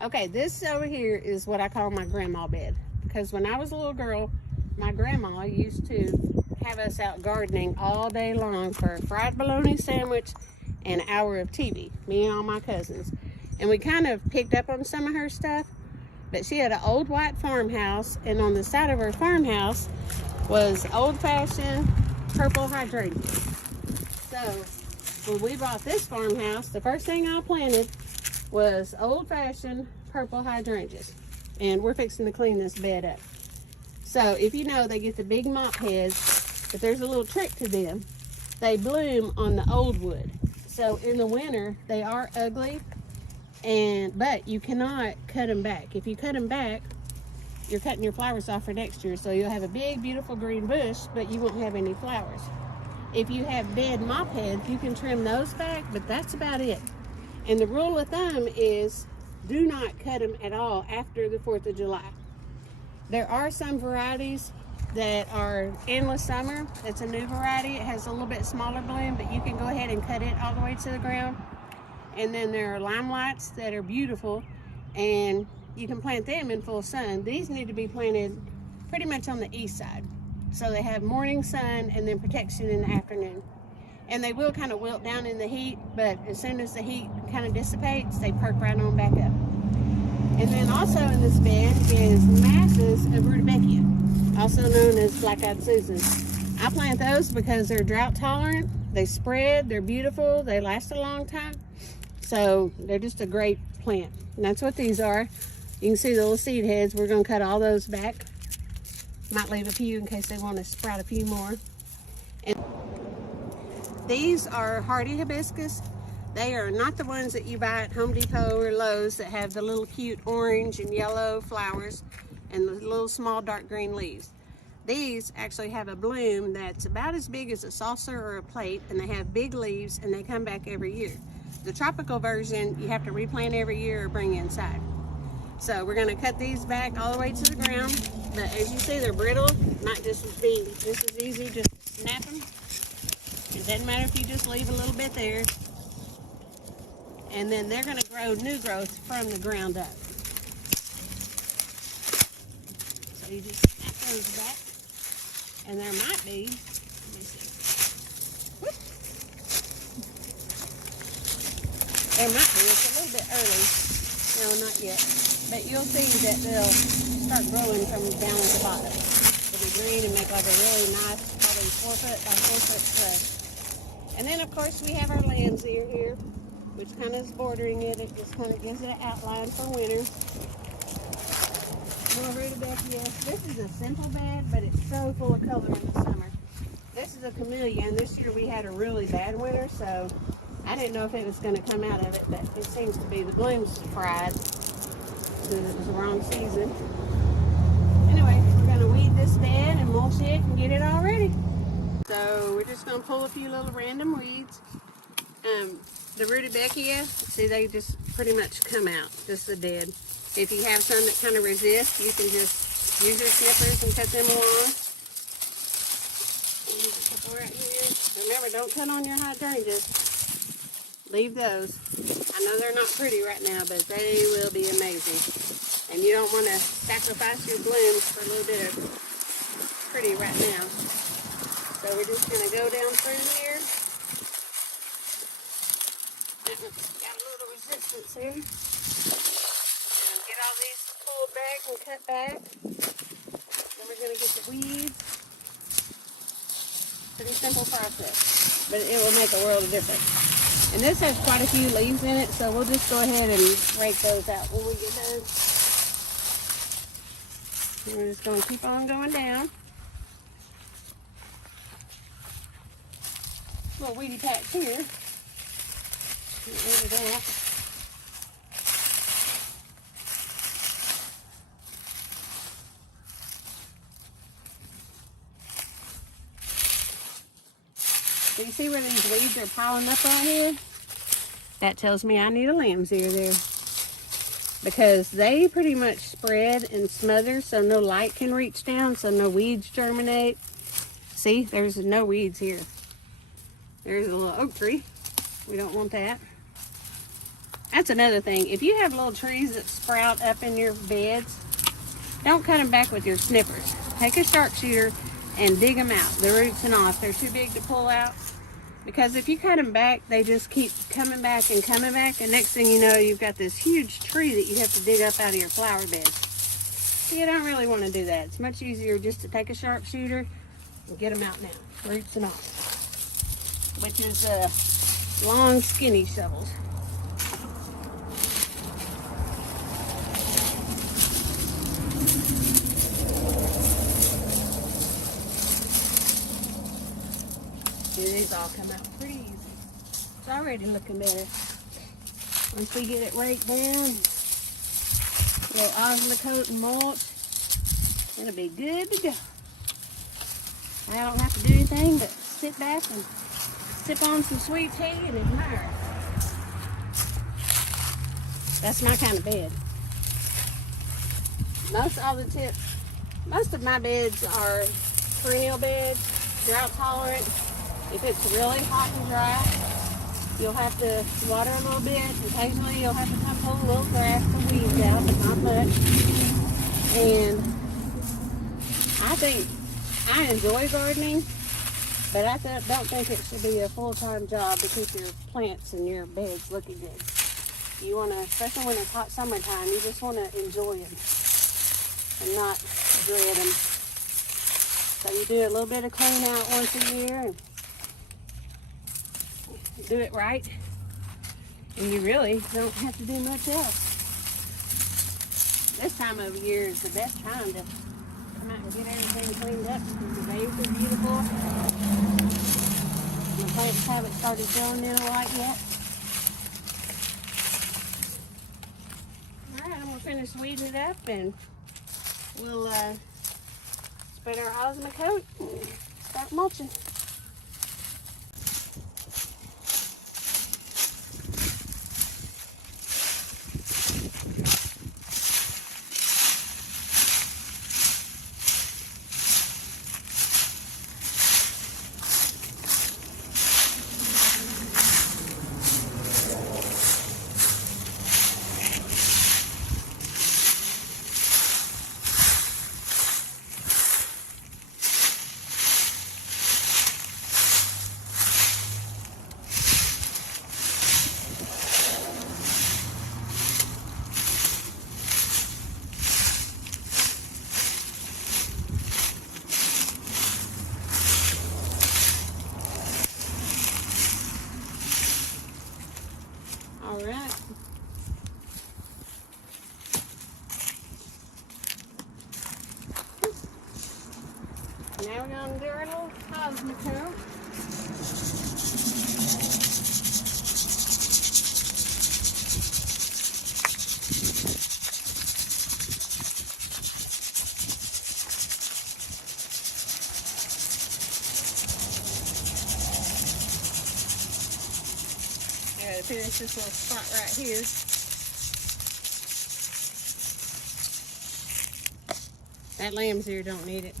Okay, this over here is what I call my grandma bed. Because when I was a little girl, my grandma used to have us out gardening all day long for a fried bologna sandwich and an hour of TV, me and all my cousins. And we kind of picked up on some of her stuff, but she had an old white farmhouse, and on the side of her farmhouse was old-fashioned purple hydrangeas. So when we bought this farmhouse, the first thing I planted was old-fashioned purple hydrangeas, and we're fixing to clean this bed up. So if you know, they get the big mop heads, but there's a little trick to them. They bloom on the old wood. So in the winter, they are ugly, but you cannot cut them back. If you cut them back, you're cutting your flowers off for next year. So you'll have a big, beautiful green bush, but you won't have any flowers. If you have dead mop heads, you can trim those back, but that's about it. And the rule of thumb is do not cut them at all after the 4th of July. There are some varieties that are endless summer. It's a new variety. It has a little bit smaller bloom, but you can go ahead and cut it all the way to the ground. And then there are limelights that are beautiful, and you can plant them in full sun. These need to be planted pretty much on the east side, so they have morning sun and then protection in the afternoon. And they will kind of wilt down in the heat, but as soon as the heat kind of dissipates, they perk right on back up. And then also in this bed is masses of Rudbeckia, also known as black-eyed Susan. I plant those because they're drought tolerant, they spread, they're beautiful, they last a long time. So they're just a great plant. And that's what these are. You can see the little seed heads. We're going to cut all those back. Might leave a few in case they want to sprout a few more. And these are hardy hibiscus. They are not the ones that you buy at Home Depot or Lowe's that have the little cute orange and yellow flowers and the little small dark green leaves. These actually have a bloom that's about as big as a saucer or a plate, and they have big leaves, and they come back every year. The tropical version, you have to replant every year or bring inside. So we're going to cut these back all the way to the ground. But as you see, they're brittle, not just as big. This is easy, just snap them. It doesn't matter if you just leave a little bit there. And then they're going to grow new growth from the ground up. So you just snap those back. And there might be, let me see. Whoop. There might be, it's a little bit early. No, not yet. But you'll see that they'll start growing from down at the bottom. It'll be green and make like a really nice, probably 4 foot by 4 foot shrub. And then of course we have our lamb's ear here, which kind of is bordering it. It just kind of gives it an outline for winter. More Rudbeckia. This is a simple bed, but it's so full of color in the summer. This is a camellia, and this year we had a really bad winter, so I didn't know if it was going to come out of it, but it seems to be. The blooms fried because it was the wrong season. Anyway, we're going to weed this bed and mulch it and get it all ready. So we're just going to pull a few little random weeds. The Rudbeckia, see, they just pretty much come out, just the dead. If you have some that kind of resist, you can just use your snippers and cut them along. Right here. Remember, don't cut on your hydrangeas. Leave those. I know they're not pretty right now, but they will be amazing. And you don't want to sacrifice your blooms for a little bit of pretty right now. So we're just going to go down through here. Got a little resistance here. Get all these pulled back and cut back. Then we're going to get the weeds. Pretty simple process, but it will make a world of difference. And this has quite a few leaves in it, so we'll just go ahead and rake those out when we get done. And we're just going to keep on going down. Little weedy patch here. Get rid of that. So you see where these weeds are piling up right here? That tells me I need a lamb's ear there. Because they pretty much spread and smother so no light can reach down, so no weeds germinate. See, there's no weeds here. There's a little oak tree. We don't want that. That's another thing. If you have little trees that sprout up in your beds, don't cut them back with your snippers. Take a sharpshooter and dig them out, the roots and all. If they're too big to pull out, because if you cut them back, they just keep coming back and coming back, and next thing you know, you've got this huge tree that you have to dig up out of your flower bed. So you don't really want to do that. It's much easier just to take a sharpshooter and get them out now, roots and all, which is long, skinny shovels. These all come out pretty easy. It's already looking better. Once we get it raked down, little osmocote and mulch, it'll be good to go. I don't have to do anything but sit back and sip on some sweet tea and admire. That's my kind of bed. Most of my beds are perennial beds, drought tolerant. If it's really hot and dry, you'll have to water a little bit. Occasionally you'll have to come pull a little grass or weeds out, but not much. And I think I enjoy gardening, but I don't think it should be a full-time job to keep your plants and your beds looking good. You want to, especially when it's hot summertime, you just want to enjoy them and not dread them. So you do a little bit of clean out once a year and do it right, and you really don't have to do much else. This time of year is the best time to come out and get everything cleaned up. The days are beautiful. The plants haven't started showing in a light yet. Alright, I'm going to finish weeding it up, and we'll spread our osmocote and start mulching. All right. Now we're going to do our little osmocote. I gotta finish this little spot right here. That lamb's ear don't need it.